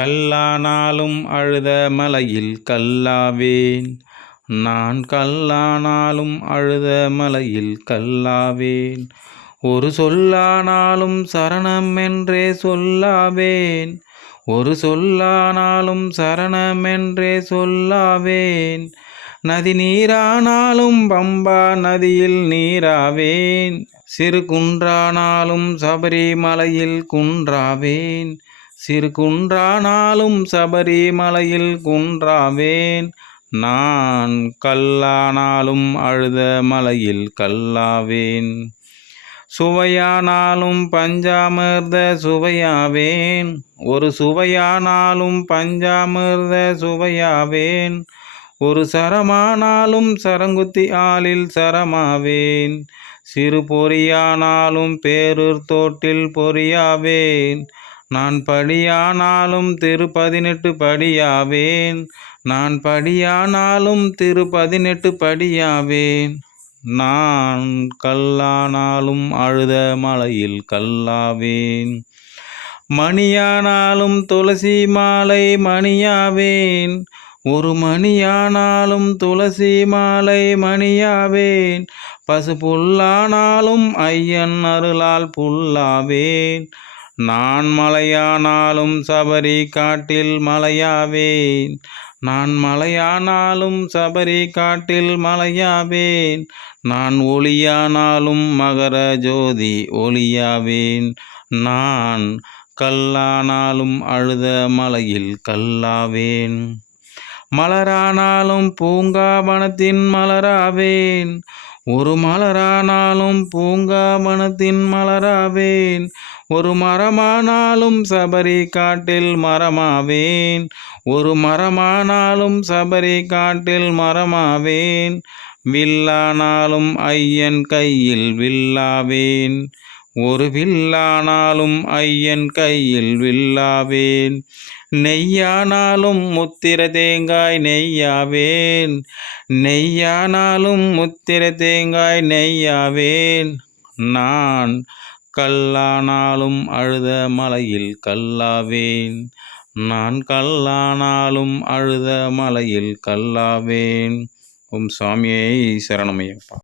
கல்லானாலும் அழுத மலையில் கல்லாவேன். நான் கல்லானாலும் அழுத மலையில் கல்லாவேன். ஒரு சொல்லானாலும் சரணம் என்றே சொல்லாவேன். ஒரு சொல்லானாலும் சரணம் என்றே சொல்லாவேன். நதி நீரானாலும் பம்பா நதியில் நீராவேன். சிறு குன்றானாலும் சபரிமலையில் குன்றாவேன். சிறு குன்றானாலும் சபரிமலையில் குன்றாவேன். நான் கல்லானாலும் அழுத மலையில் கல்லாவேன். சுவையானாலும் பஞ்சாமிர்த சுவையாவேன். ஒரு சுவையானாலும் பஞ்சாமிர்த சுவையாவேன். ஒரு சரமானாலும் சரங்குத்தி ஆளில் சரமாவேன். சிறு பொறியானாலும் பேரூர் தோட்டில் பொறியாவேன். நான் படியானாலும் திரு பதினெட்டு படியாவேன். நான் படியானாலும் திரு பதினெட்டு படியாவேன். நான் கல்லானாலும் அழுத மலையில் கல்லாவேன். மணியானாலும் துளசி மாலை மணியாவேன். ஒரு மணியானாலும் துளசி மாலை மணியாவேன். பசு புல்லானாலும் ஐயன் அருளால் புல்லாவேன். நான் மலையானாலும் சபரி காட்டில் மலையாவேன். நான் மலையானாலும் சபரி காட்டில் மலையாவேன். நான் ஒளியானாலும் மகர ஜோதி ஒளியாவேன். நான் கல்லானாலும் அழுத மலையில் கல்லாவேன். மலரானாலும் பூங்காவனத்தின் மலராவேன். ஒரு மலரானாலும் பூங்காவனத்தின் மலராவேன். ஒரு மரமானாலும் சபரி காட்டில் மரமாவேன். ஒரு மரமானாலும் சபரி காட்டில் மரமாவேன். வில்லானாலும் ஐயன் கையில் வில்லாவேன். ஒரு வில்லானாலும் ஐயன் கையில் வில்லாவேன். நெய்யானாலும் முத்திர தேங்காய் நெய்யாவேன். நெய்யானாலும் முத்திர தேங்காய் நெய்யாவேன். நான் கல்லானாலும் அழுத மலையில் கல்லாவேன். நான் கல்லானாலும் அழுத மலையில் கல்லாவேன். ஓம் சாமியை சரணமையப்பா.